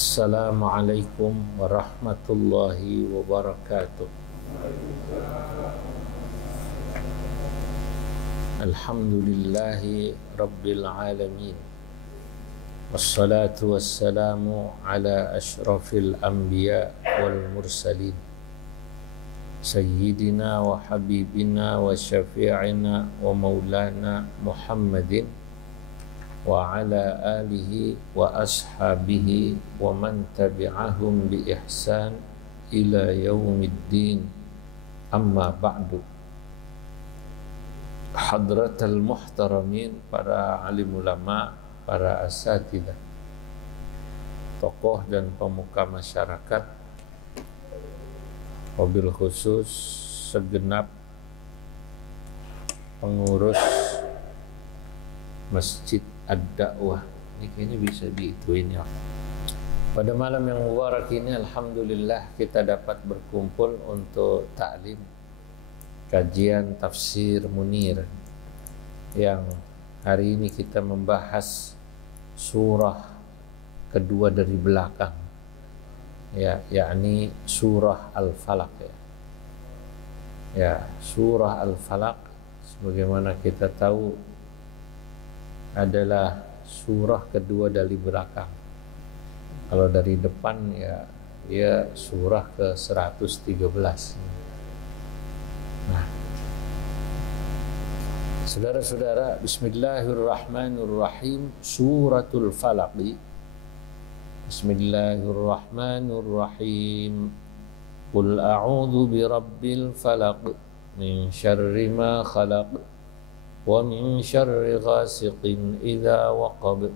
Assalamualaikum warahmatullahi wabarakatuh. Alhamdulillahi rabbil alamin. Wassalatu wassalamu ala ashrafil anbiya wal mursalin. Sayyidina wa habibina wa syafi'ina wa maulana Muhammadin wa ala alihi wa ashabihi wa man tabi'ahum bi ihsan ila yaumiddin, amma ba'du. Hadratal muhtaramin, para alim ulama, para asatidah, tokoh dan pemuka masyarakat, wabil khusus segenap pengurus Masjid Ad-Da'wah. Ini kayaknya bisa diituin ya. Pada malam yang mubarak ini, alhamdulillah kita dapat berkumpul untuk ta'lim kajian tafsir Munir, yang hari ini kita membahas surah kedua dari belakang, ya, yakni surah Al-Falaq, ya, surah Al-Falaq sebagaimana kita tahu adalah surah kedua dari belakang. Kalau dari depan ya surah ke 113. Nah, saudara-saudara, bismillahirrahmanirrahim, suratul Falaq. Bismillahirrahmanirrahim. Qul a'udzu birabbil falaq min syarri ma khalaq wa min syarri ghasiqin idza waqab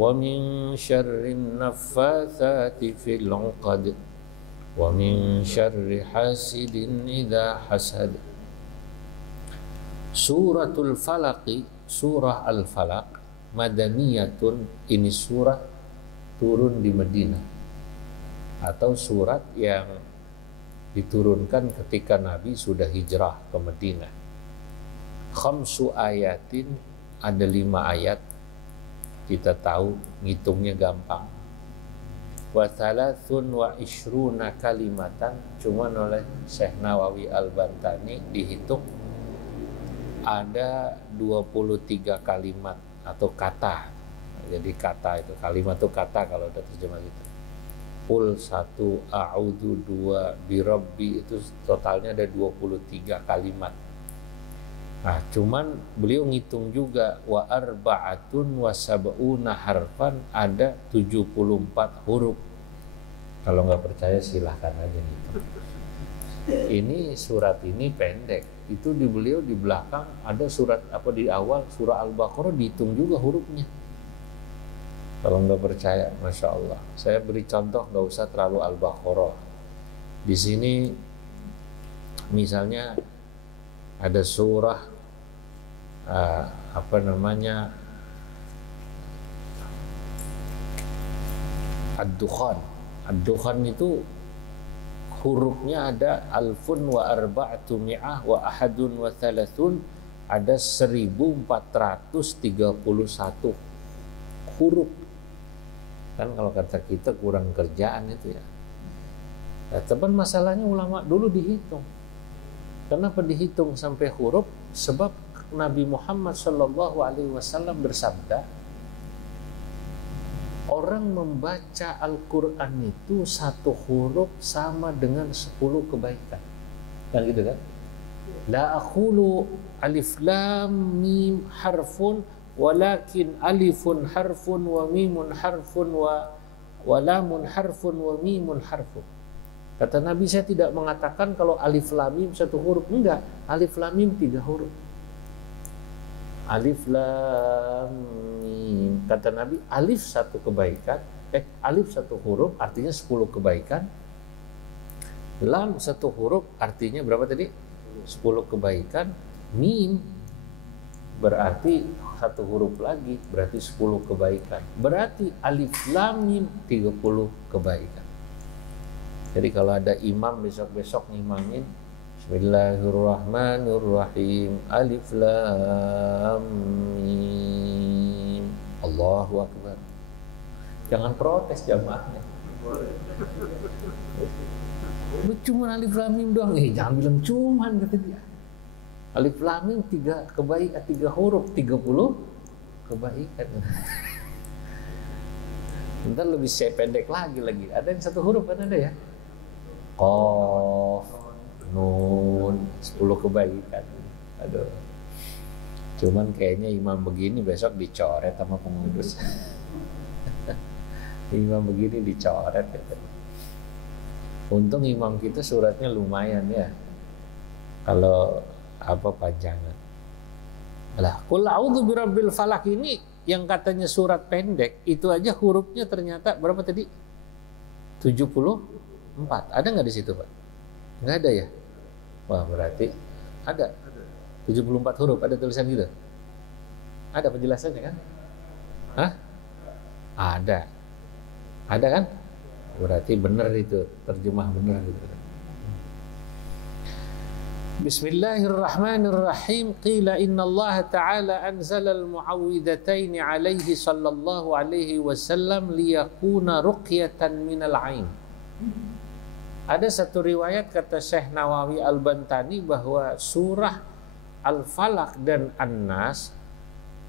wa min syarri naffatsati fil 'uqad wa min syarri hasidin idza hasad. Suratul Falaq, surah Al-Falaq, madaniyatun, ini surah turun di Madinah, atau surat yang diturunkan ketika Nabi sudah hijrah ke Madinah. Khamsu ayatin, ada 5 ayat. Kita tahu ngitungnya gampang. Wa thalathun wa ishruna kalimatan, cuman oleh Syekh Nawawi Al-Bantani dihitung ada 23 kalimat atau kata. Jadi kata itu, kalimat itu kata kalau udah terjemah gitu. Qul 1, a'udzu 2, birabbi, itu totalnya ada 23 kalimat. Nah, cuman beliau ngitung juga wa arba'atun wa sab'una harfan, ada 74 huruf. Kalau nggak percaya silahkan aja gitu. Ini surat ini pendek. Itu di beliau di belakang ada surat apa, di awal surah Al-Baqarah dihitung juga hurufnya. Kalau nggak percaya, masya Allah. Saya beri contoh, nggak usah terlalu Al-Baqarah. Di sini misalnya ada surah Ad-Dukhan. Ad-Dukhan itu hurufnya ada alfun wa arba'atu mi'ah wa ahadun wa thalathun, ada 1431 huruf. Kan kalau kata kita kurang kerjaan itu ya. Nah, tapi masalahnya ulama dulu dihitung. Kenapa dihitung sampai huruf? Sebab Nabi Muhammad SAW bersabda, orang membaca Al-Quran itu 1 huruf sama dengan 10 kebaikan. Kan gitu kan? La aqulu alif lam mim harfun, walakin alifun harfun wa mimun harfun wa lamun harfun wa mimun harfun. Kata Nabi, saya tidak mengatakan kalau alif lam mim 1 huruf. Enggak, alif lam mim 3 huruf. Alif lam mim, kata Nabi, alif 1 kebaikan, alif 1 huruf artinya 10 kebaikan. Lam 1 huruf artinya berapa tadi? 10 kebaikan. Mim berarti 1 huruf lagi, berarti 10 kebaikan. Berarti alif lam mim 30 kebaikan. Jadi kalau ada imam besok-besok ngimamin Bismillahirrahmanirrahim, alif lam mim, Allahu akbar. Jangan protes jamaahnya. Cuma alif lam mim doang. Jangan bilang cuman, kata dia. Alif lam mim 3 kebaikan, 3 huruf, 30 kebaikan. Ntar lebih saya pendek lagi. Ada yang 1 huruf kan ada ya? Qaf, nun, 10 kebaikan. Aduh. Cuman kayaknya imam begini besok dicoret sama pengurus. Imam begini dicoret. Untung imam kita suratnya lumayan ya. Kalau panjangan. Lah, qul a'udzu birabbil falaq ini yang katanya surat pendek, itu aja hurufnya ternyata berapa tadi? 74. Ada nggak di situ, Pak? Nggak ada ya? Wah, berarti ada. 74 huruf, ada tulisan gitu? Ada penjelasannya kan? Hah? Ada. Ada kan? Berarti benar itu, terjemah benar itu. Bismillahirrahmanirrahim. Qila innallaha ta'ala anzala al-mu'awwidhataini alaihi sallallahu alaihi wasallam liyakuna ruqyatan minal ain. Ada satu riwayat kata Syekh Nawawi Al-Bantani bahwa surah Al-Falaq dan An-Nas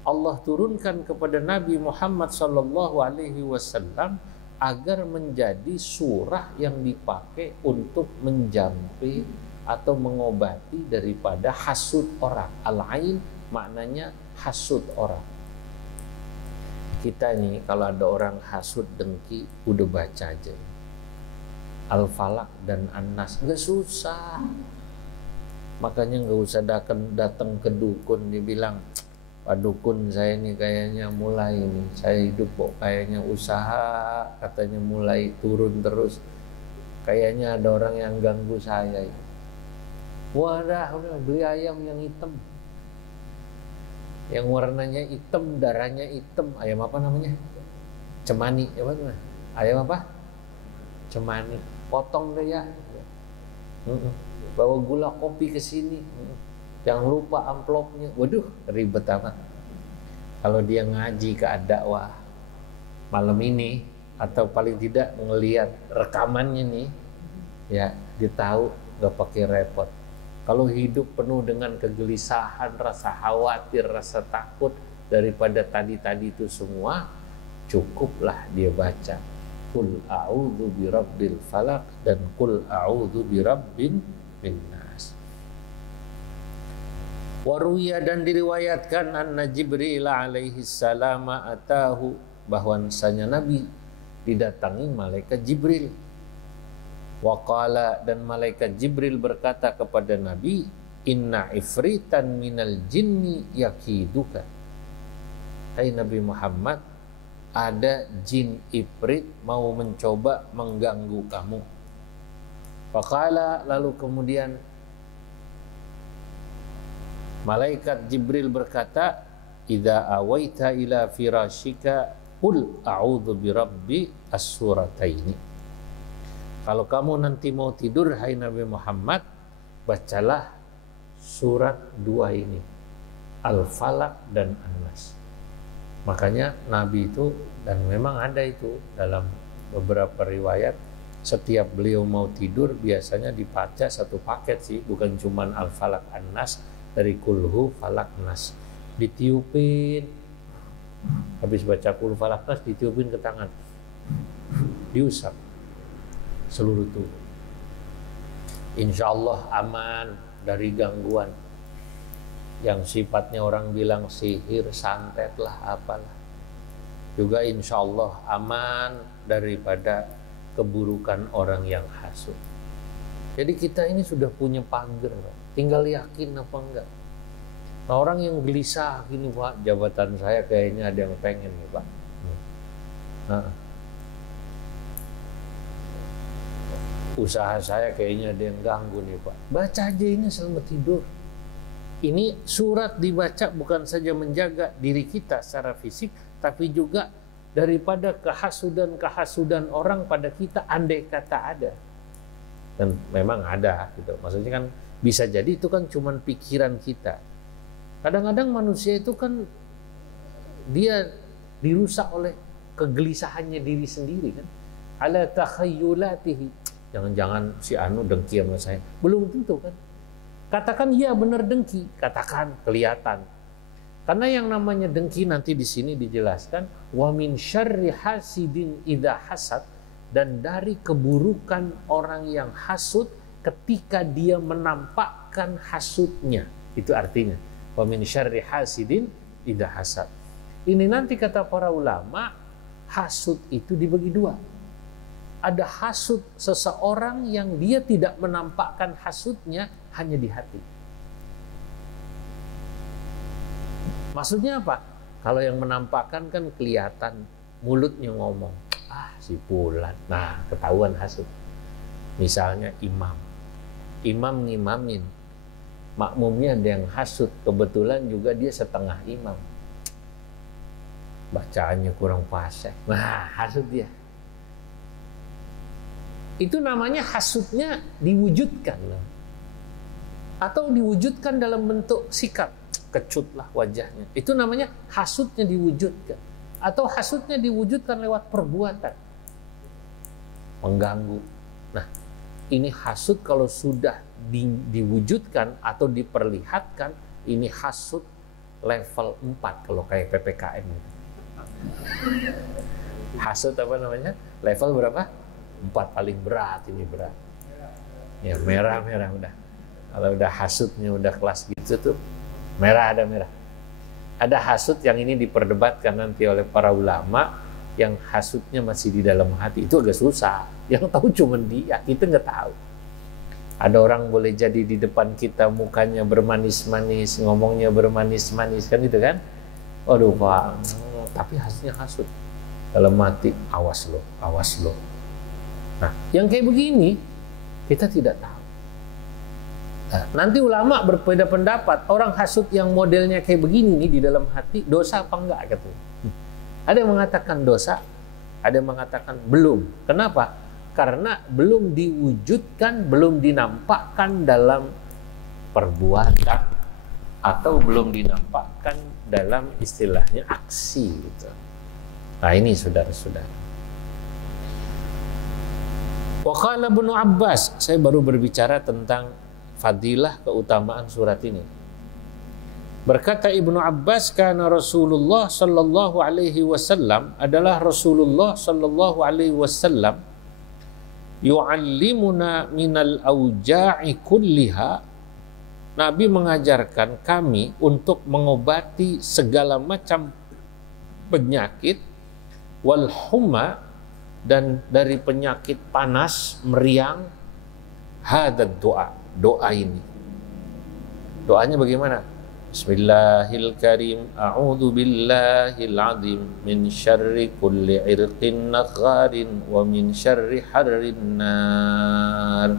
Allah turunkan kepada Nabi Muhammad sallallahu alaihi wasallam agar menjadi surah yang dipakai untuk menjampi atau mengobati daripada hasud orang. Al-ain maknanya hasud orang. Kita nih kalau ada orang hasud dengki, udah baca aja Al-Falaq dan An-Nas, nggak susah. Makanya nggak usah datang ke dukun dibilang, Pak dukun saya ini kayaknya mulai ini, saya hidup kok kayaknya usaha katanya mulai turun terus, kayaknya ada orang yang ganggu saya. Wadah, udah beli ayam yang hitam, yang warnanya hitam, darahnya hitam. Ayam apa namanya? Cemani, apa namanya? Ayam apa? Cemani. Potong deh ya. Bawa gula kopi ke sini. Jangan lupa amplopnya. Waduh, ribet amat. Kalau dia ngaji ke dakwah malam ini, atau paling tidak ngelihat rekamannya nih, ya dia tahu nggak pakai repot. Kalau hidup penuh dengan kegelisahan, rasa khawatir, rasa takut daripada tadi itu semua, cukuplah dia baca Qul a'udzu birabbil falaq dan Qul a'udzu birabbin nas. Waruya dan diriwayatkan anna Jibril alaihi salam atahu, bahwasanya Nabi didatangi malaikat Jibril. Waqala, dan malaikat Jibril berkata kepada Nabi, inna ifritan minal jinni yakiduka. Hai Nabi Muhammad, ada jin ifrit mau mencoba mengganggu kamu. Waqala, lalu kemudian malaikat Jibril berkata, idza awaita ila firashika qul a'udzu birabbi as-surataini. Kalau kamu nanti mau tidur, hai Nabi Muhammad, bacalah surat 2 ini, Al-Falaq dan An-Nas. Makanya Nabi itu, dan memang ada itu dalam beberapa riwayat, setiap beliau mau tidur biasanya dibaca satu paket sih, bukan cuman Al-Falaq An-Nas, dari kulhu falak nas, ditiupin, habis baca kulhu falak nas ditiupin ke tangan, diusap seluruh tubuh. Insya Allah aman dari gangguan yang sifatnya orang bilang sihir, santet lah, apalah. Juga insya Allah aman daripada keburukan orang yang hasud. Jadi kita ini sudah punya pagar, tinggal yakin apa enggak. Nah, orang yang gelisah gini, Pak, jabatan saya kayaknya ada yang pengen nih, Pak. Nah, usaha saya kayaknya ada yang ganggu nih, Pak. Baca aja ini selama tidur. Ini surat dibaca bukan saja menjaga diri kita secara fisik, tapi juga daripada kehasudan orang pada kita, andai kata ada. Dan memang ada gitu. Maksudnya kan bisa jadi itu kan cuman pikiran kita. Kadang-kadang manusia itu kan dia dirusak oleh kegelisahannya diri sendiri kan. Ala takhayyulatihi. Jangan-jangan si Anu dengki sama saya. Belum tentu kan. Katakan iya benar dengki, katakan kelihatan. Karena yang namanya dengki nanti di sini dijelaskan wa min syarri hasidin idza hasad, dan dari keburukan orang yang hasud ketika dia menampakkan hasudnya. Itu artinya wa min syarri hasidin idza hasad. Ini nanti kata para ulama, hasud itu dibagi dua. Ada hasud seseorang yang dia tidak menampakkan hasudnya, hanya di hati. Maksudnya apa? Kalau yang menampakkan kan kelihatan, mulutnya ngomong, si Fulan. Nah, ketahuan hasud. Misalnya imam ngimamin, makmumnya ada yang hasud, kebetulan juga dia setengah imam, bacaannya kurang fasih. Nah, hasud dia. Itu namanya hasudnya diwujudkan, atau diwujudkan dalam bentuk sikap, kecutlah wajahnya. Itu namanya hasudnya diwujudkan, atau hasudnya diwujudkan lewat perbuatan, mengganggu. Nah, ini hasud kalau sudah diwujudkan atau diperlihatkan, ini hasud level 4 kalau kayak PPKM. Hasud apa namanya? Level berapa? 4, paling berat, ini berat. Ya, merah udah. Kalau udah hasudnya udah kelas gitu tuh, merah. Ada hasud yang ini diperdebatkan nanti oleh para ulama, yang hasudnya masih di dalam hati. Itu agak susah. Yang tahu cuma dia, kita nggak tahu. Ada orang boleh jadi di depan kita mukanya bermanis-manis, ngomongnya bermanis-manis, kan gitu kan? Waduh Pak, tapi hasudnya hasud. Dalam hati, awas lo. Nah, yang kayak begini kita tidak tahu. Nah, nanti ulama berbeda pendapat. Orang hasud yang modelnya kayak begini nih di dalam hati, dosa apa enggak katanya. Ada yang mengatakan dosa, ada yang mengatakan belum. Kenapa? Karena belum diwujudkan, belum dinampakkan dalam perbuatan, atau belum dinampakkan dalam istilahnya aksi gitu. Nah, ini saudara-saudara. Waqala Ibnu Abbas, saya baru berbicara tentang fadilah keutamaan surat ini. Berkata Ibnu Abbas, kana Rasulullah sallallahu alaihi wasallam, adalah Rasulullah sallallahu alaihi wasallam yu'allimuna minal auja'i kulliha. Nabi mengajarkan kami untuk mengobati segala macam penyakit, wal humma, dan dari penyakit panas, meriang, hadad doa ini. Doanya bagaimana? Bismillahirrahmanirrahim. A'udzu billahil azim min syarri kulli irqin nakharin wa min syarri harrin nar.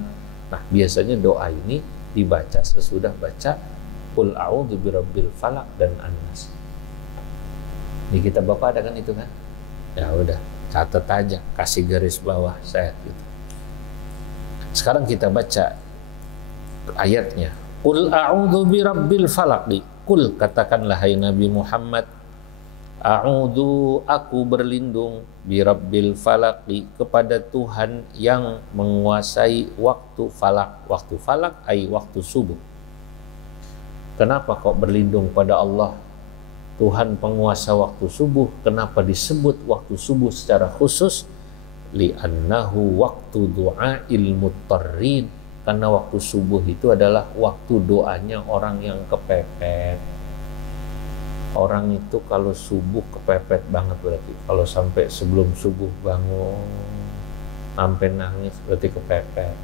Nah, biasanya doa ini dibaca sesudah baca Qul a'udzu birabbil falaq dan an-nas. Di kitab Bapak ada kan itu kan? Ya udah, catat aja, kasih garis bawah saya gitu. Sekarang kita baca ayatnya. Qul a'udzu birabbil falaq. Qul, katakanlah hai Nabi Muhammad, a'udzu, aku berlindung, birabbil falaq, kepada Tuhan yang menguasai waktu falak. Waktu falak ai waktu subuh. Kenapa kok berlindung pada Allah, Tuhan penguasa waktu subuh? Kenapa disebut waktu subuh secara khusus? Li'annahu waktu du'ail muttarrin. Karena waktu subuh itu adalah waktu doanya orang yang kepepet. Orang itu kalau subuh kepepet banget berarti. Kalau sampai sebelum subuh bangun sampai nangis berarti kepepet.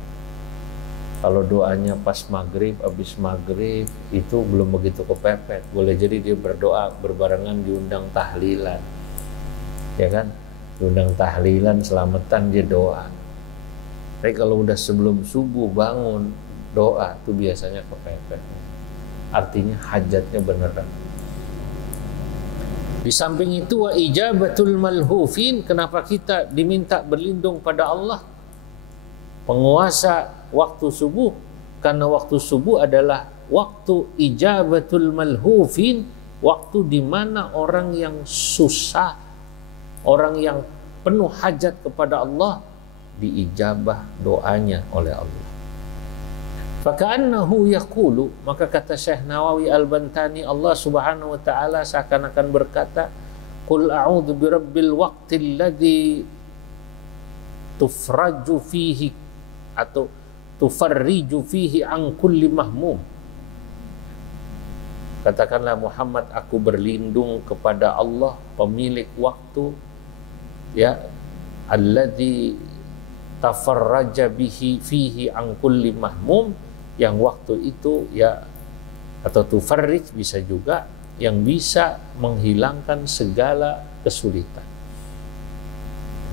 Kalau doanya pas maghrib, habis maghrib itu belum begitu kepepet. Boleh jadi dia berdoa berbarengan diundang tahlilan, ya kan? Diundang tahlilan, selamatan, dia doa. Tapi kalau udah sebelum subuh bangun doa, itu biasanya kepepet. Artinya hajatnya beneran. Di samping itu wa ijabatul malhufin, kenapa kita diminta berlindung pada Allah, penguasa waktu subuh? Karena waktu subuh adalah waktu ijabatul malhufin, waktu di mana orang yang susah orang yang penuh hajat kepada Allah, diijabah doanya oleh Allah. Faka'annahu yaqulu, maka kata Syekh Nawawi Al-Bantani, Allah Subhanahu wa taala seakan-akan berkata, qul a'udzu birabbil waqtil ladzi tufraju fihi atau tufarriju fihi an kulli mahmum. Katakanlah Muhammad, aku berlindung kepada Allah pemilik waktu, ya, alladzi tafarraja bihi fihi an kulli mahmum, yang waktu itu, ya, atau tufarrij bisa juga yang bisa menghilangkan segala kesulitan.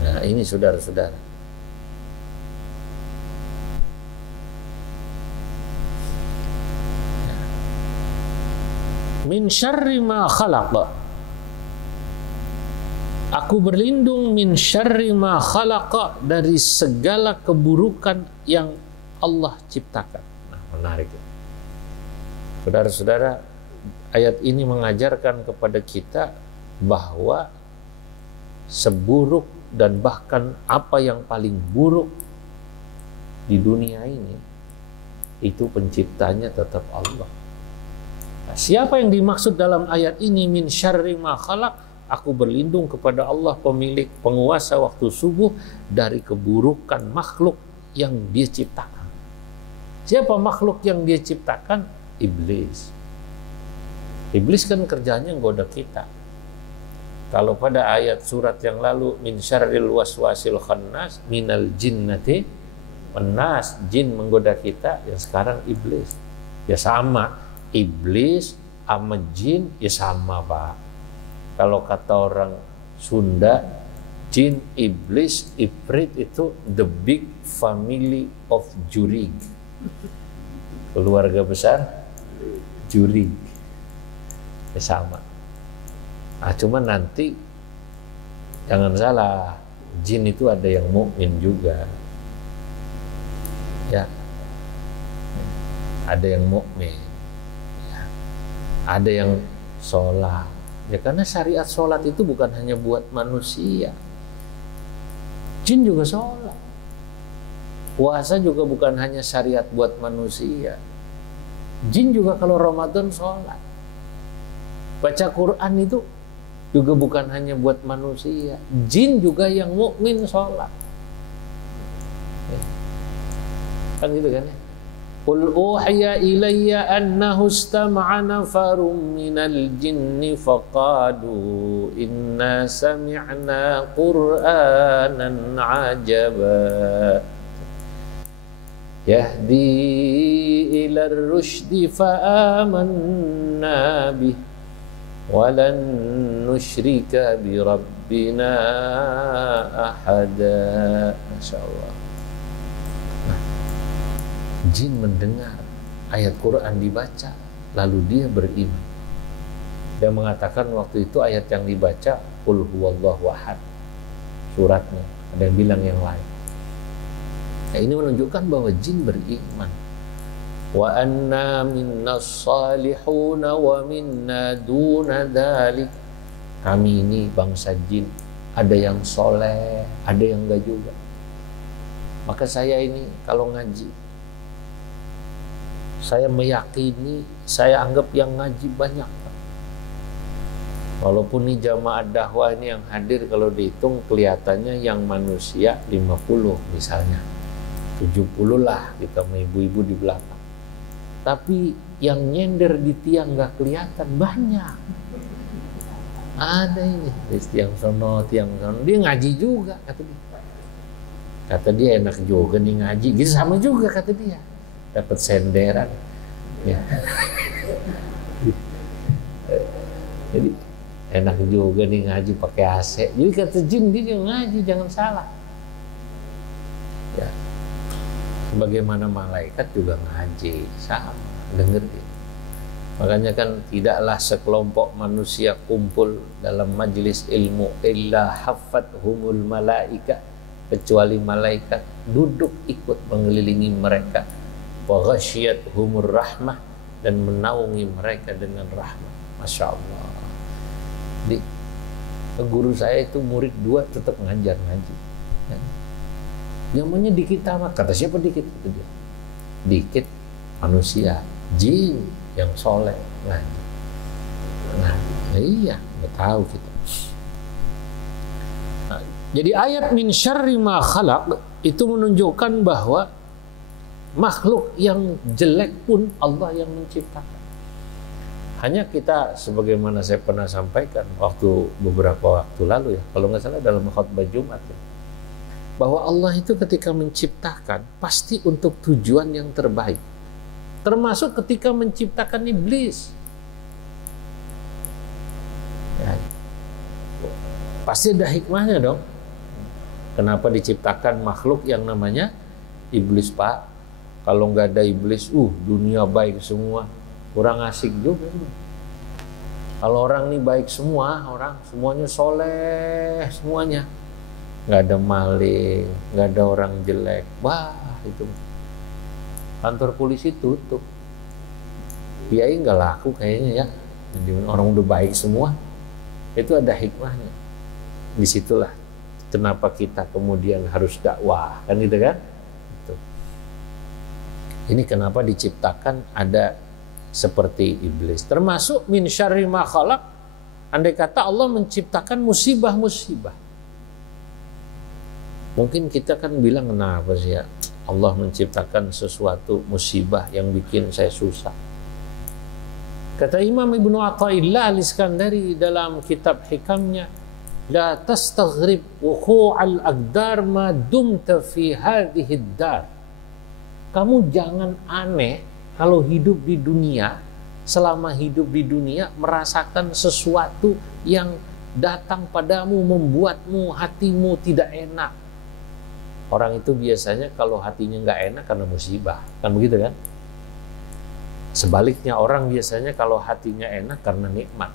Nah, ini saudara-saudara, min syarri ma khalaqa, aku berlindung min syarri ma khalaqa, dari segala keburukan yang Allah ciptakan. Nah, menarik. Saudara-saudara, ayat ini mengajarkan kepada kita bahwa seburuk dan bahkan apa yang paling buruk di dunia ini, itu penciptanya tetap Allah. Nah, siapa yang dimaksud dalam ayat ini min syarri ma khalaq? Aku berlindung kepada Allah, pemilik penguasa waktu subuh, dari keburukan makhluk yang dia ciptakan. Siapa makhluk yang dia ciptakan? Iblis. Iblis kan kerjanya goda kita. Kalau pada ayat surat yang lalu, min syarril waswasil khannas minal jinnati wannas, jin menggoda kita, yang sekarang iblis. Ya sama, iblis sama jin ya sama, Pak. Kalau kata orang Sunda, jin, iblis, ifrit itu the big family of jurig. Keluarga besar jurig. Ya sama. Nah, cuma nanti jangan salah, jin itu ada yang mukmin juga. Ya. Ada yang mukmin. Ya. Ada yang sholat. Ya, karena syariat sholat itu bukan hanya buat manusia. Jin juga sholat. Puasa juga bukan hanya syariat buat manusia. Jin juga kalau Ramadan sholat. Baca Quran itu juga bukan hanya buat manusia. Jin juga yang mukmin sholat. Ya. Kan gitu kan ya? Qul uhiya ilayya annahu istama'a nafarun minal jinni faqalu inna sami'na qur'anan ajaba yahdi ila ar-rusydi fa'amanna bih walan nusyrika bi rabbina ahada. Masya Allah. Jin mendengar ayat Quran dibaca, lalu dia beriman. Dia mengatakan waktu itu ayat yang dibaca qul huwallahu ahad, suratnya. Ada yang bilang yang lain. Nah, ini menunjukkan bahwa jin beriman. Wa anna minnas salihuna wa minna duna dzalik. Kami ini bangsa jin, ada yang soleh, ada yang enggak juga. Maka saya ini kalau ngaji, saya meyakini, saya anggap yang ngaji banyak. Walaupun ini jamaah dakwah ini yang hadir, kalau dihitung kelihatannya yang manusia 50 misalnya, 70 lah kita sama ibu-ibu di belakang. Tapi yang nyender di tiang nggak kelihatan banyak. Ada ini, tiang sono, dia ngaji juga kata dia. Kata dia enak juga nih ngaji, gitu sama juga kata dia. Dapat senderan, ya. Jadi enak juga nih ngaji pakai AC. Jadi kata jin dia ngaji, jangan salah. Ya, sebagaimana malaikat juga ngaji, sama, denger dia. Makanya kan tidaklah sekelompok manusia kumpul dalam majelis ilmu illa haffathumul malaika, kecuali malaikat duduk ikut mengelilingi mereka. Wa ghasyiyatuhumur rahmah, dan menaungi mereka dengan rahmat. Masya Allah. Jadi Guru saya itu murid 2 tetap ngajar ngaji. Zamannya dikit amat. Kata siapa dikit? Itu dia. Dikit manusia, jin yang soleh ngaji. Nah, iya, nggak tahu kita. Nah, jadi ayat min syarri ma khalaq itu menunjukkan bahwa makhluk yang jelek pun Allah yang menciptakan. Hanya kita, sebagaimana saya pernah sampaikan beberapa waktu lalu ya, kalau nggak salah dalam khutbah Jumat ya, bahwa Allah itu ketika menciptakan pasti untuk tujuan yang terbaik. Termasuk ketika menciptakan iblis. Ya, pasti ada hikmahnya dong. Kenapa diciptakan makhluk yang namanya iblis, Pak? Kalau nggak ada iblis, dunia baik semua. Kurang asik juga. Kalau orang ini baik semua, semuanya soleh semuanya, nggak ada maling, nggak ada orang jelek, wah itu kantor polisi tutup, biaya nggak laku kayaknya ya. Jadi orang udah baik semua, itu ada hikmahnya. Disitulah kenapa kita kemudian harus dakwah, kan gitu kan? Gitu. Ini kenapa diciptakan ada seperti iblis, termasuk min syarri ma khalaq. Andai kata Allah menciptakan musibah-musibah, mungkin kita kan bilang, kenapa sih ya Allah menciptakan sesuatu musibah yang bikin saya susah. Kata Imam Ibnu Athaillah Al-Iskandari dalam kitab hikamnya, la tastaghrib wuqu'al aqdar ma dumta fi hadhihi ad-dar. Kamu jangan aneh kalau hidup di dunia, selama hidup di dunia merasakan sesuatu yang datang padamu membuatmu hatimu tidak enak. Orang itu biasanya kalau hatinya nggak enak karena musibah, kan begitu kan? Sebaliknya orang biasanya kalau hatinya enak karena nikmat.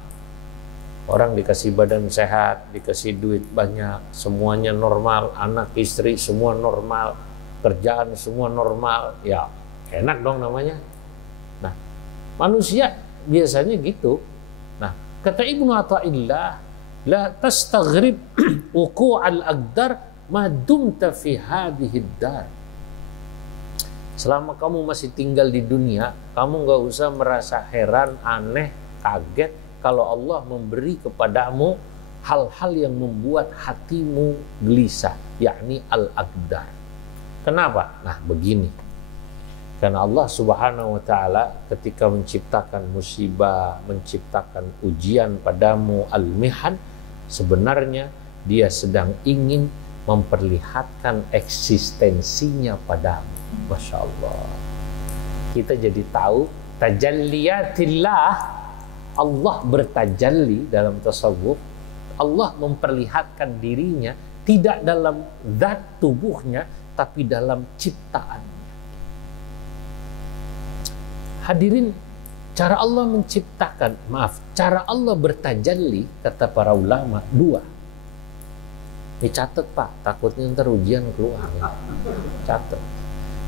Orang dikasih badan sehat, dikasih duit banyak, semuanya normal, anak istri semua normal, kerjaan semua normal, ya enak dong namanya. Nah, manusia biasanya gitu. Nah, kata Ibnu Athaillah, la tastaghrib wuqu'al aqdar ma dumta fi hadhihi ad-dar. Selama kamu masih tinggal di dunia, kamu nggak usah merasa heran, aneh, kaget kalau Allah memberi kepadamu hal-hal yang membuat hatimu gelisah, yakni al-aqdar. Kenapa? Nah, begini. Karena Allah Subhanahu wa Ta'ala ketika menciptakan musibah, menciptakan ujian padamu, al-mihan, sebenarnya Dia sedang ingin memperlihatkan eksistensinya padamu. Masya Allah. Kita jadi tahu tajalliyatillah, Allah bertajalli dalam tasawuf. Allah memperlihatkan dirinya tidak dalam zat tubuhnya, tapi dalam ciptaan. Hadirin, cara Allah menciptakan, cara Allah bertajalli, kata para ulama, 2. Ini catat Pak, takutnya ntar ujian keluar. Catat.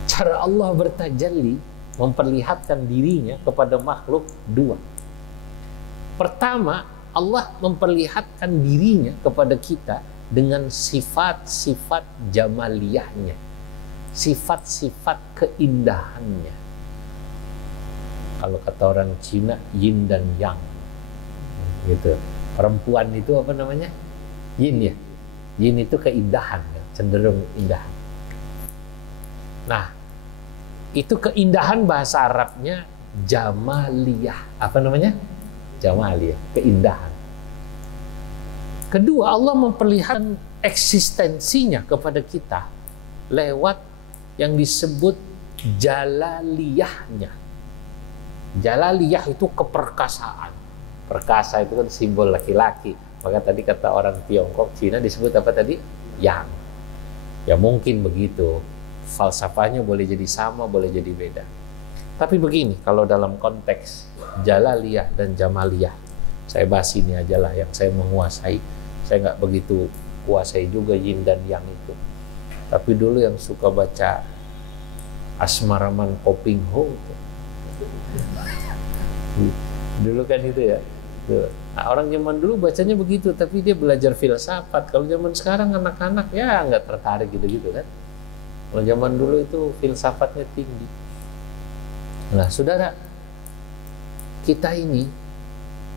Cara Allah bertajalli, memperlihatkan dirinya kepada makhluk, 2. Pertama, Allah memperlihatkan dirinya kepada kita dengan sifat-sifat jamaliyahnya, sifat-sifat keindahannya. Kalau kata orang Cina, yin dan yang, gitu. Perempuan itu apa namanya? Yin ya. Yin itu keindahan, ya. Cenderung indah. Nah, itu keindahan bahasa Arabnya jamaliyah. Apa namanya? Jamaliyah, keindahan. Kedua, Allah memperlihatkan eksistensinya kepada kita lewat yang disebut jalaliyahnya. Jalaliyah itu keperkasaan. Perkasa itu kan simbol laki-laki. Maka tadi kata orang Tiongkok, Cina disebut apa tadi? Yang. Ya mungkin begitu. Falsafahnya boleh jadi sama, boleh jadi beda. Tapi begini, kalau dalam konteks jalaliyah dan jamaliyah, saya bahas ini aja lah yang saya menguasai. Saya nggak begitu kuasai juga yin dan yang itu. Tapi dulu yang suka baca Asmaraman Kopingho, dulu kan itu ya, Nah, orang zaman dulu bacanya begitu, tapi dia belajar filsafat. Kalau zaman sekarang anak-anak ya nggak tertarik gitu-gitu kan. Kalau zaman dulu itu filsafatnya tinggi. Nah, saudara, kita ini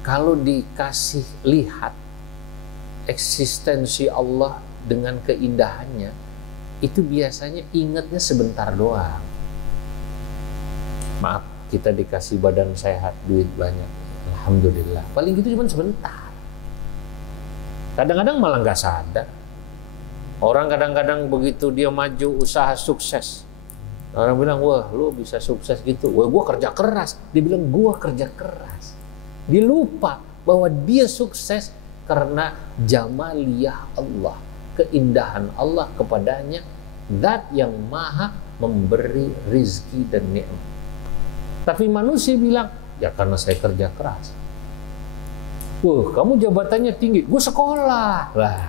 kalau dikasih lihat eksistensi Allah dengan keindahannya, itu biasanya ingatnya sebentar doang. Maaf, kita dikasih badan sehat, duit banyak, alhamdulillah. Paling gitu cuma sebentar. Kadang-kadang malah nggak sadar. Orang kadang-kadang begitu dia maju usaha sukses, orang bilang, wah lu bisa sukses gitu. Wah gua kerja keras. Dia bilang gua kerja keras. Dia lupa bahwa dia sukses karena jamaliyah Allah, keindahan Allah kepadanya, zat yang maha memberi rizki dan nikmat. Tapi manusia bilang, ya karena saya kerja keras. Wah, kamu jabatannya tinggi, gue sekolah. Lah,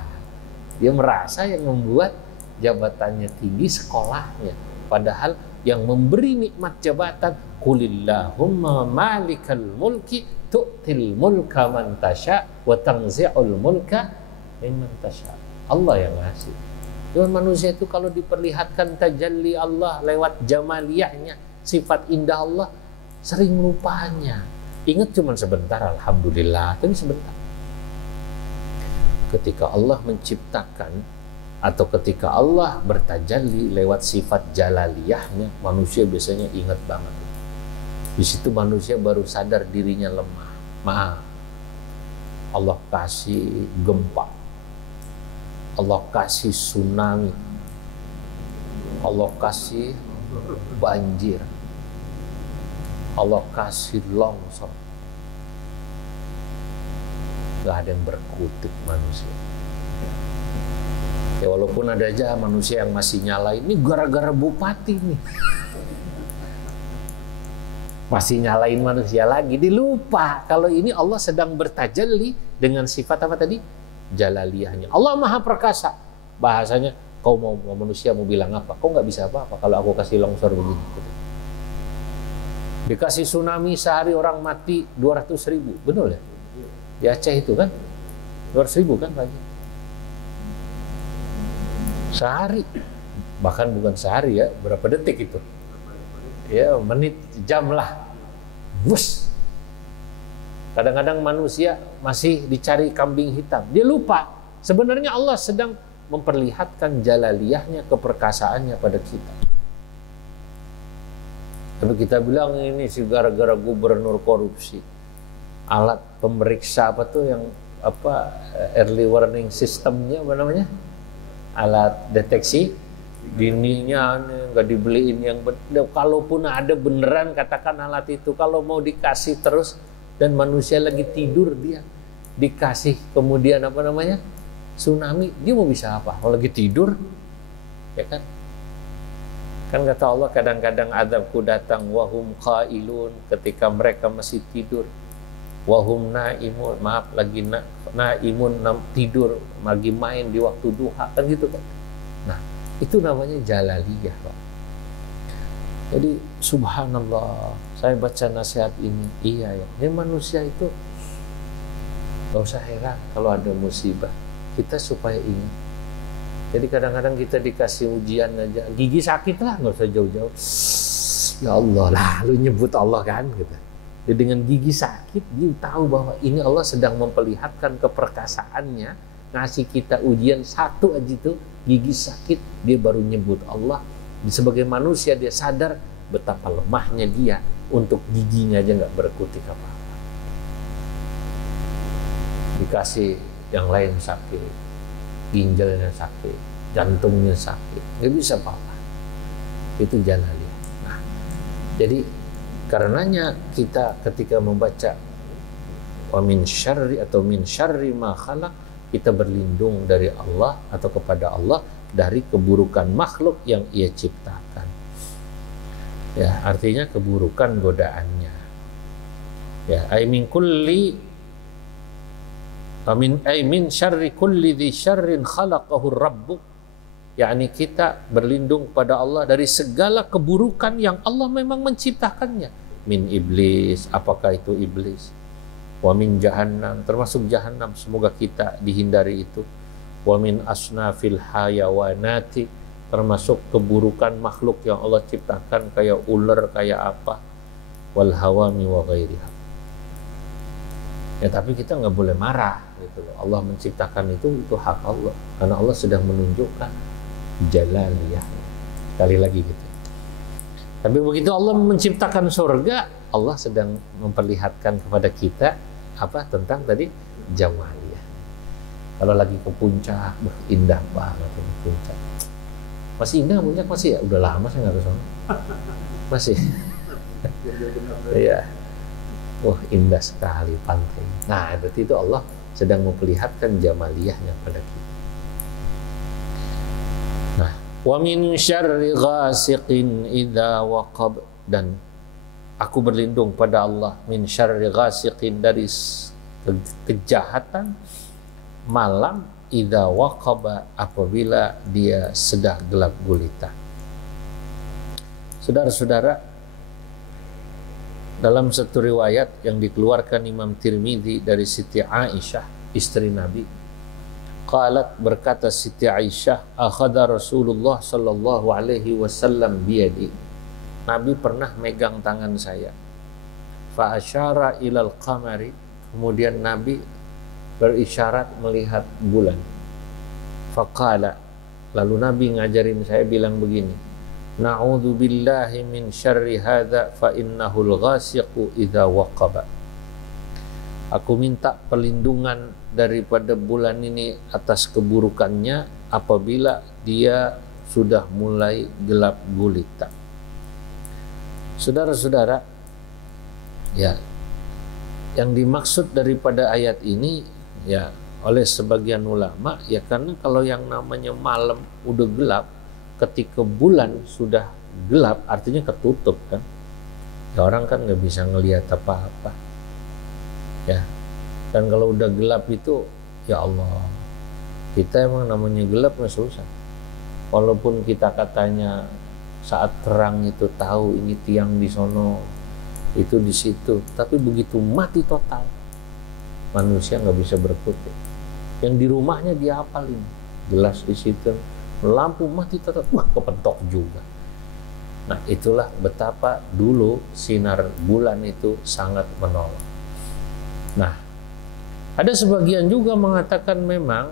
dia merasa yang membuat jabatannya tinggi sekolahnya. Padahal yang memberi nikmat jabatan, qulillahumma malikal mulki tu'til mulka man tasha wa tanzi'ul mulka mimman tasha. Allah yang ngasih. Cuman manusia itu kalau diperlihatkan tajalli Allah lewat jamaliyahnya, sifat indah Allah, sering lupanya. Ingat cuma sebentar, alhamdulillah, tapi sebentar. Ketika Allah menciptakan atau ketika Allah bertajalli lewat sifat jalaliyahnya, manusia biasanya ingat banget. Di situ manusia baru sadar dirinya lemah. Maaf, Allah kasih gempa, Allah kasih tsunami, Allah kasih banjir, Allah kasih longsor. Gak ada yang berkutik manusia. Ya walaupun ada aja manusia yang masih nyala, ini gara-gara bupati nih. Masih nyalain manusia lagi, dilupa kalau ini Allah sedang bertajalli dengan sifat apa tadi? Jalaliyahnya. Allah Maha Perkasa. Bahasanya, kau mau manusia mau bilang apa? Kau nggak bisa apa-apa kalau aku kasih longsor begini. Dikasih tsunami sehari orang mati 200.000, betul ya? Di Aceh itu kan 200.000 kan lagi. Sehari, bahkan bukan sehari ya, berapa detik itu? Ya menit, jam lah. Bus. Kadang-kadang manusia masih dicari kambing hitam. Dia lupa. Sebenarnya Allah sedang memperlihatkan jalaliyahnya, keperkasaannya pada kita. Tapi kita bilang ini sih gara-gara gubernur korupsi. Alat pemeriksa apa tuh yang apa early warning systemnya apa namanya? Alat deteksi dininya nggak dibeliin yang benar. Kalaupun ada beneran katakan alat itu, kalau mau dikasih terus dan manusia lagi tidur dia dikasih kemudian apa namanya tsunami, dia mau bisa apa? Kalau lagi tidur, ya kan? Kan kata Allah kadang-kadang azabku datang wahum qailun, ketika mereka masih tidur, wahum naimun, maaf lagi naimun tidur, lagi main di waktu duha, kan gitu kan? Nah, itu namanya jalaliyah, Pak. Jadi subhanallah, saya baca nasihat ini, iya ya, ini manusia itu gak usah heran kalau ada musibah, kita supaya ingat. Jadi kadang-kadang kita dikasih ujian aja, gigi sakit lah, nggak usah jauh-jauh. Ya Allah lah, lu nyebut Allah kan, gitu. Jadi dengan gigi sakit, dia tahu bahwa ini Allah sedang memperlihatkan keperkasaannya, ngasih kita ujian satu aja itu, gigi sakit, dia baru nyebut Allah. Sebagai manusia dia sadar betapa lemahnya dia, untuk giginya aja nggak berkutik apa-apa. Dikasih yang lain sakit, ginjalnya sakit, jantungnya sakit, nggak bisa apa-apa. Itu jalaliyah. Nah, jadi karenanya kita ketika membaca wa min syarri atau min syarri ma khalaq, kita berlindung dari Allah atau kepada Allah dari keburukan makhluk yang Ia ciptakan. Ya, artinya keburukan godaannya. Ya, ay min kulli min syarri kulli dzi syarrin khalaqahu rabbuk. yakni kita berlindung pada Allah dari segala keburukan yang Allah memang menciptakannya. Min iblis, apakah itu iblis? Wa min jahannam, termasuk jahannam, semoga kita dihindari itu. Wa min asnafil hayawanati, termasuk keburukan makhluk yang Allah ciptakan kayak ular, kayak apa. Wal hawami wa ghairiha. Ya tapi kita nggak boleh marah gitu loh. Allah menciptakan itu hak Allah, karena Allah sedang menunjukkan jalaliyah. Sekali lagi gitu. Tapi begitu Allah menciptakan surga, Allah sedang memperlihatkan kepada kita apa tentang tadi jamaliyah. Kalau lagi ke puncak, indah banget ke puncak. Masih indah puncak masih ya? Udah lama saya nggak ke sana. Masih. Iya. Wah, indah sekali pantai. Nah, berarti itu Allah sedang memperlihatkan jamaliyahnya pada kita. Nah, wa min syarri ghasiqin idza waqab, dan aku berlindung pada Allah min syarri ghasiqin, dari kejahatan malam idza waqaba, apabila dia sedang gelap gulita. Saudara-saudara, dalam satu riwayat yang dikeluarkan Imam Tirmidzi dari Siti Aisyah, istri Nabi, qalat, berkata Siti Aisyah, akhadha Rasulullah sallallahu alaihi wasallam biyadi, Nabi pernah megang tangan saya, fa asyara ilal qamari, kemudian Nabi berisyarat melihat bulan, faqala, lalu Nabi ngajarin saya bilang begini, na'udzu billahi min syarri hadza fa innahul ghasiqu idza waqaba. Aku minta perlindungan daripada bulan ini atas keburukannya apabila dia sudah mulai gelap gulita. Saudara-saudara, ya, yang dimaksud daripada ayat ini ya oleh sebagian ulama ya, karena kalau yang namanya malam udah gelap, ketika bulan sudah gelap artinya ketutup kan ya, orang kan nggak bisa ngelihat apa-apa ya. Dan kalau udah gelap itu ya Allah, kita emang namanya gelap nggak susah, walaupun kita katanya saat terang itu tahu ini tiang di sono, itu di situ, tapi begitu mati total manusia nggak bisa berkutik. Yang di rumahnya dia hafalin, gelas di situ, lampu mati tetap, wah kepentok juga. Nah itulah betapa dulu sinar bulan itu sangat menolong. Nah ada sebagian juga mengatakan memang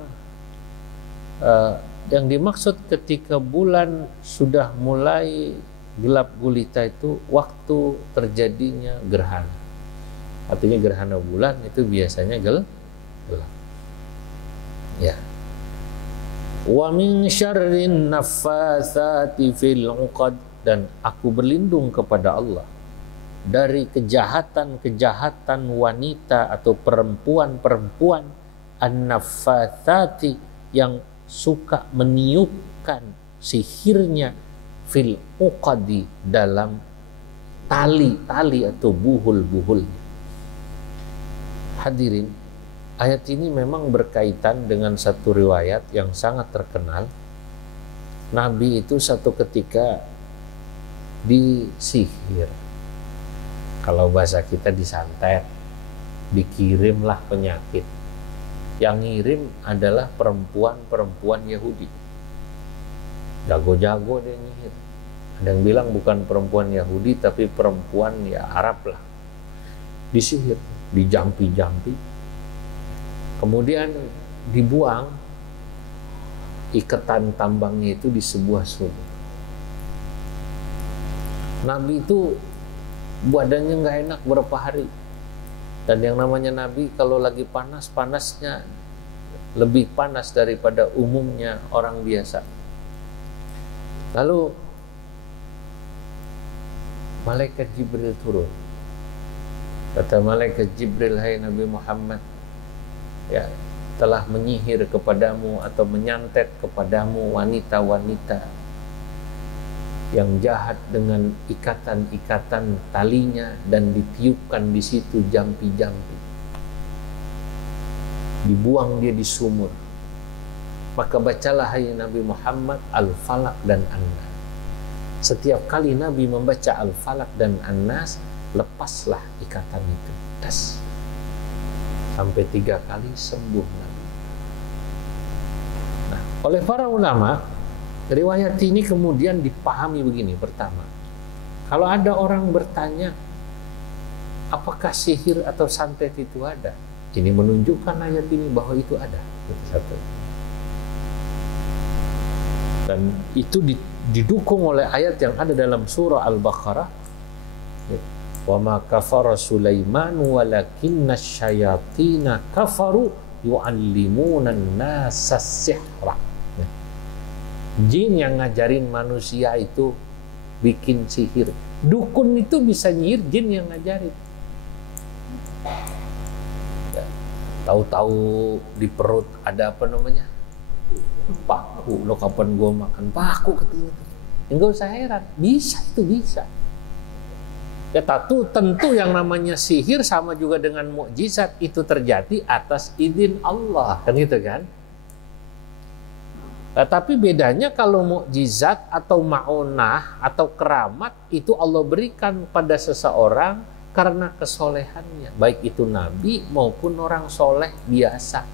yang dimaksud ketika bulan sudah mulai gelap gulita itu waktu terjadinya gerhana. Artinya gerhana bulan itu biasanya gelap. Ya. Wa min syarrin naffatsati fil 'uqad, dan aku berlindung kepada Allah dari kejahatan-kejahatan wanita atau perempuan-perempuan an-naffatsati, yang suka meniupkan sihirnya fil 'uqadi, dalam tali-tali atau buhul-buhul. Hadirin, ayat ini memang berkaitan dengan satu riwayat yang sangat terkenal. Nabi itu satu ketika disihir. Kalau bahasa kita disantet, dikirimlah penyakit. Yang ngirim adalah perempuan-perempuan Yahudi. Jago-jago dia nyihir. Ada yang bilang bukan perempuan Yahudi tapi perempuan ya Arab lah. Disihir, dijampi-jampi. Kemudian dibuang ikatan tambangnya itu di sebuah sumur. Nabi itu badannya nggak enak berapa hari. Dan yang namanya Nabi kalau lagi panas, panasnya lebih panas daripada umumnya orang biasa. Lalu malaikat Jibril turun. Kata malaikat Jibril, hai Nabi Muhammad, ya, telah menyihir kepadamu atau menyantet kepadamu wanita-wanita yang jahat dengan ikatan-ikatan talinya dan ditiupkan di situ jampi-jampi. Dibuang dia di sumur. Maka bacalah hai Nabi Muhammad Al-Falaq dan An-Nas. Setiap kali Nabi membaca Al-Falaq dan An-Nas, lepaslah ikatan itu. Das. sampai 3 kali sembuh Nabi. Nah, oleh para ulama, riwayat ini kemudian dipahami begini. Pertama, kalau ada orang bertanya apakah sihir atau santet itu ada, ini menunjukkan ayat ini bahwa itu ada. Itu satu. Dan itu didukung oleh ayat yang ada dalam surah Al-Baqarah, wa ma kafara Sulaiman walakinna syayatina kafaru yu'allimuna an-nasa sihra. Jin yang ngajarin manusia itu bikin sihir. Dukun itu bisa nyihir, jin yang ngajarin. Ya, tahu-tahu di perut ada apa namanya? Paku. Lo kapan gua makan paku katanya. Enggak usah heran, bisa itu bisa. Ya tentu yang namanya sihir sama juga dengan mukjizat itu terjadi atas izin Allah, kan gitu kan? Nah, tapi bedanya kalau mukjizat atau ma'unah atau keramat itu Allah berikan pada seseorang karena kesolehannya, baik itu nabi maupun orang soleh biasa.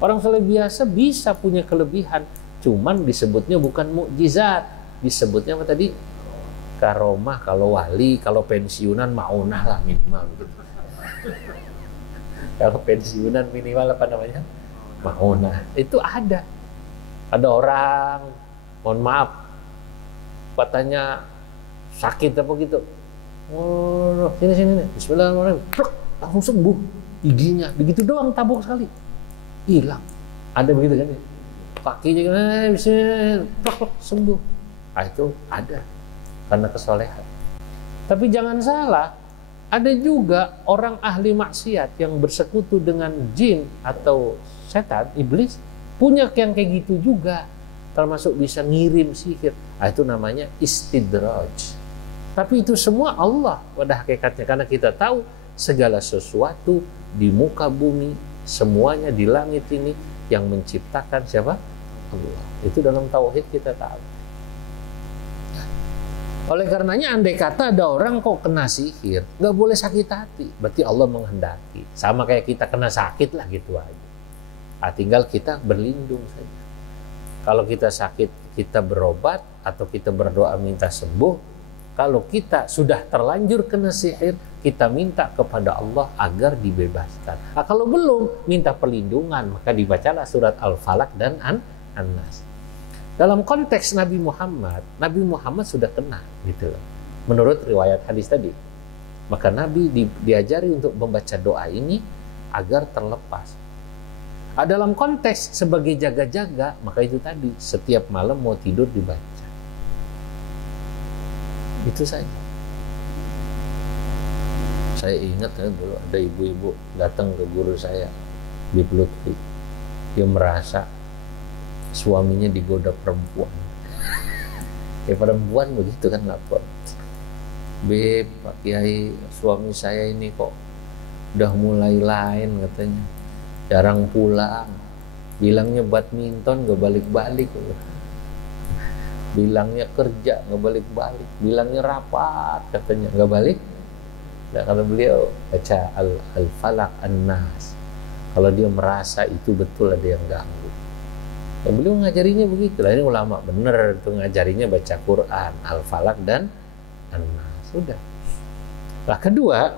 Orang soleh biasa bisa punya kelebihan, cuman disebutnya bukan mukjizat, disebutnya apa tadi? Karomah. Kalau wali, kalau pensiunan ma'unah lah minimal gitu. Kalau pensiunan minimal apa namanya? Ma'unah. Itu ada. Ada orang, mohon maaf, katanya sakit apa gitu. Oh, sini. Bismillahirrahmanirrahim. Langsung sembuh. Giginya, begitu doang tabuk sekali. Hilang. Ada begitu kan? Kakinya bisa sembuh. Nah, itu ada karena kesolehan. Tapi jangan salah, ada juga orang ahli maksiat yang bersekutu dengan jin atau setan, iblis, punya yang kayak gitu juga, termasuk bisa ngirim sihir. Nah, itu namanya istidraj. Tapi itu semua Allah pada hakikatnya, karena kita tahu segala sesuatu di muka bumi, semuanya di langit ini yang menciptakan siapa? Allah. Itu dalam tauhid kita tahu. Oleh karenanya andai kata ada orang kok kena sihir, nggak boleh sakit hati. Berarti Allah menghendaki. Sama kayak kita kena sakit lah gitu aja. Nah, tinggal kita berlindung saja. Kalau kita sakit, kita berobat atau kita berdoa minta sembuh. Kalau kita sudah terlanjur kena sihir, kita minta kepada Allah agar dibebaskan. Nah, kalau belum, minta perlindungan, maka dibacalah surat Al-Falaq dan An-Nas. Dalam konteks Nabi Muhammad sudah kena, gitu loh. Menurut riwayat hadis tadi. Maka Nabi diajari untuk membaca doa ini agar terlepas. Nah, dalam konteks sebagai jaga-jaga, maka itu tadi, setiap malam mau tidur dibaca. Itu saja. Saya ingat ya, dulu ada ibu-ibu datang ke guru saya di Lutfi. Dia merasa suaminya digoda perempuan. Ya perempuan begitu kan lapor. Beb, Pak Kiai, suami saya ini kok udah mulai lain katanya. Jarang pulang. Bilangnya badminton gak balik-balik. Bilangnya kerja nggak balik-balik, bilangnya rapat katanya nggak balik. Nah, kalau beliau baca Al-Falaq An-Nas, kalau dia merasa itu betul ada yang ganggu, ya beliau ngajarinya begitu. Lah ini ulama bener tuh ngajarinya baca Quran, Al-Falaq dan An-Nas. Sudah. Nah, kedua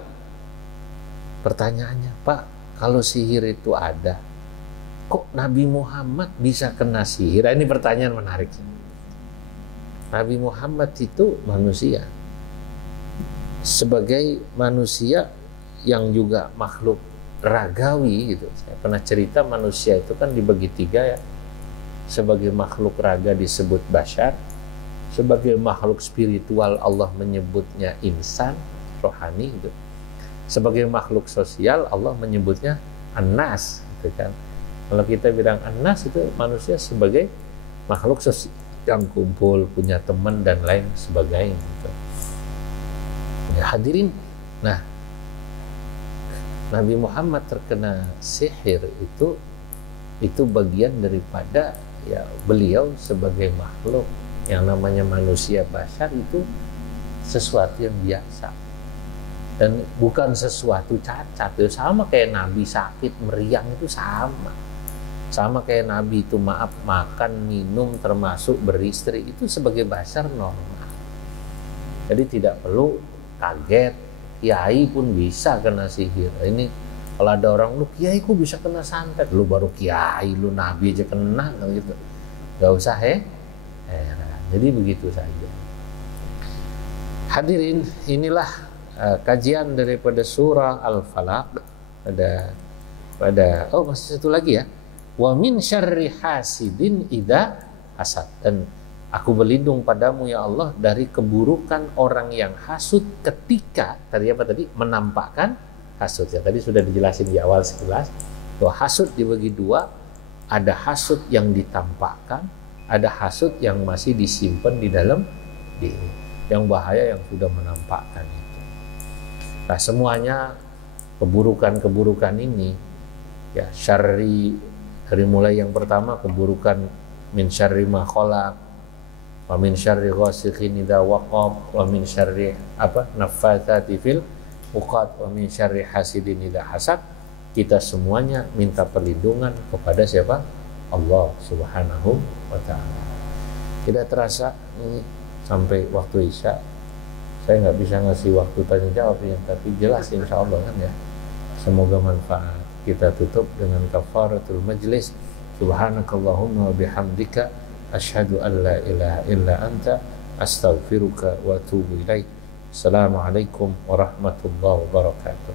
pertanyaannya, Pak, kalau sihir itu ada, kok Nabi Muhammad bisa kena sihir? Nah, ini pertanyaan menarik. Nabi Muhammad itu manusia. Sebagai manusia yang juga makhluk ragawi gitu. Saya pernah cerita manusia itu kan dibagi 3 ya. Sebagai makhluk raga disebut bashar. Sebagai makhluk spiritual Allah menyebutnya insan, rohani gitu. Sebagai makhluk sosial Allah menyebutnya an-nas gitu kan. Kalau kita bilang an-nas itu manusia sebagai makhluk sosial yang kumpul, punya teman dan lain sebagainya gitu. Ya, hadirin, nah Nabi Muhammad terkena sihir itu bagian daripada ya beliau sebagai makhluk yang namanya manusia bashar itu sesuatu yang biasa. dan bukan sesuatu cacat. Ya, sama kayak Nabi sakit meriang itu sama kayak Nabi itu maaf makan minum termasuk beristri itu sebagai basar normal. Jadi tidak perlu kaget, kiai pun bisa kena sihir. Ini kalau ada orang, lu kiai kok bisa kena santet, lu baru kiai, lu Nabi aja kena gitu. Gak usah heran. Jadi begitu saja. Hadirin, inilah kajian daripada surah Al-Falaq. Pada masih satu lagi ya. Wa min syarri hasidin idza hasad. Dan aku berlindung padamu ya Allah dari keburukan orang yang hasud ketika menampakkan hasud. Ya tadi sudah dijelasin di awal sekilas bahwa hasud dibagi dua, ada hasud yang ditampakkan, ada hasud yang masih disimpan di dalam diri. Yang bahaya yang sudah menampakkan itu. Nah, semuanya keburukan-keburukan ini ya syarri, dari mulai yang pertama keburukan min syarri ma khalaq wa min syarri ghasiqin idza waqab wa min syarri naffatsati fil uqad wa min syarri hasidin idza hasad. Kita semuanya minta perlindungan kepada siapa? Allah Subhanahu wa taala. Tidak terasa ini sampai waktu Isya. Saya nggak bisa ngasih waktu tanya jawab ya, tapi jelas insya Allah kan ya. Semoga manfaat. Kita tutup dengan kafaratul majlis. Subhanakallahumma wa bihamdika asyhadu an la ilaha illa anta astaghfiruka wa atubu ilaik. Assalamualaikum warahmatullahi wabarakatuh.